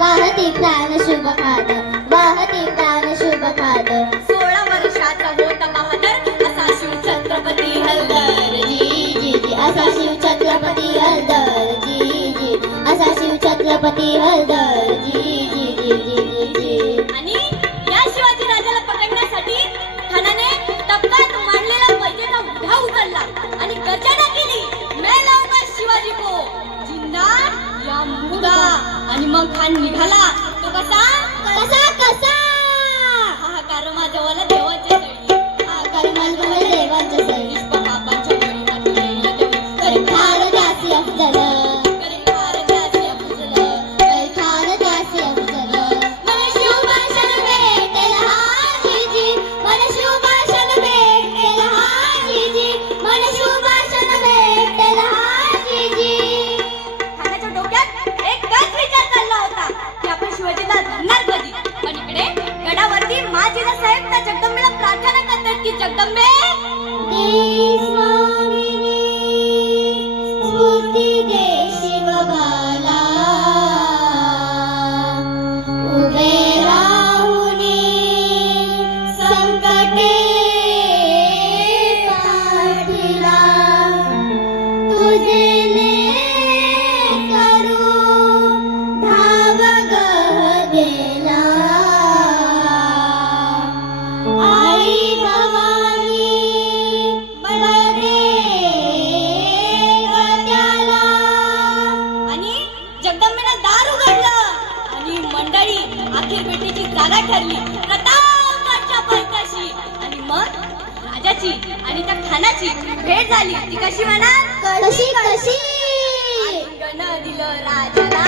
वाहती प्राण शुभ खात, वाहती प्राण शुभ खात. 16 वर्षाचा होता बहादर असा शिव छत्रपती हलदर. जी जी जी असा शिव छत्रपती हलदर. जी जी असा शिव छत्रपती हलदर. जी जी जी जी जी जी. आणि या शिवाजी राजाला पकडण्यासाठी ठाण्याने टप्प्यात मांडलेला पैजेचा उठा उचलला आणि गर्जना केली, मैं लावूंगा शिवाजी को जिंदा या मुर्दा. आणि मग खान निघाला. तो कसा कसा कसा हाहाकार माझ्यावाला देवाच्या जळी, आकार मलमल देवांचे सैनिक. निष्पापांच्या बळी घातलेल्या देवी. करी ठार त्यासी अफजल, करी ठार त्यासी अफजल. करी ठार त्यासी अफजल. मन शिवभाषण भेटेल हाजीजी, मन शिवभाषण भेटेल हाजीजी, मन शिवभाषण भेटेल हाजीजी. ठाण्याच्या डोक्यात एकच विचार चालला होता की आपण शिवाजीला धरणार कधी. पण इकडे गडावरती महाजीला साहेब त्या जगदंबेला प्रार्थना करतात की जगदंबे दे स्वामिनी स्फूर्ती दे शिवबाला, उभे राहुनी संकटे पाठीला, तुझे लेकरू धाव गहदेला. आई भवानी बळे गद्याला. आणि जगदंबेनं दार उघडलं आणि मंडळी अखेर भेटीची जागा ठरली प्रतापगडच्या पायथ्याशी. आणि मग राजाची आणि त्या खानाची भेट झाली. ती कशी म्हणा, कशी कशी आलिंगन दिलं राजाला,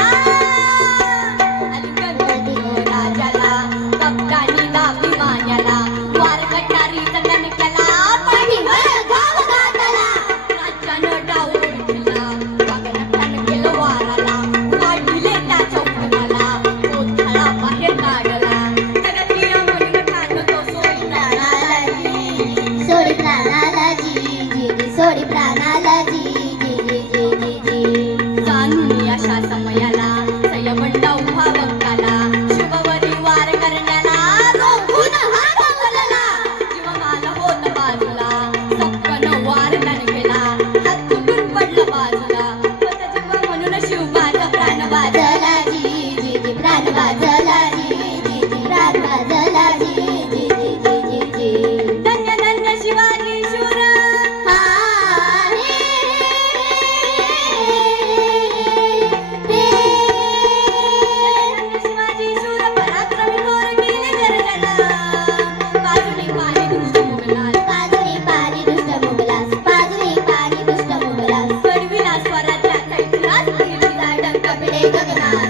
आलिंगन दिलं राजाला, कप्तानी दाबी मान्याला, वार कटारी जगन केला, पाठीवर धाव घातला. राज्यानं डावून केला, वागणटानं केलं वाराला, वाढिले त्याच्या उठाला, कोथळा बाहेर काढला, जगतीय म्हणून ठाण तो सोयीना. सोडी प्राणाला जी जी जी, सोडी प्राणाला जी जी जी जी जी जी. जाणून अशा समयाला सयबंडा उभा बघताला, शुभवरी वार करण्याला रोखून हा बोलला. जीवमान होत बाजूला, सपन वार त्याने केला, हात तुटून पडलं बाजूला, होता जीव म्हणून शिवबाचा प्राण वाजला. वाजला जी जी जी, प्राण वाजला जी जी जी, प्राण वाजला जी जी जी जी जी जी. धन्य धन्य शिवाजी शूर, हा रे रे. धन्य शिवाजी शूर, पराक्रमी थोर केले गर्जना. बाजूने पाणी दुष्ट मुघलास, बाजूने पाणी दुष्ट मुघलास, बाजूने पाणी दुष्ट मुघलास. कडविला स्वराज्याचा इतिहास, पहिलीचा डंका भिडे गगनात.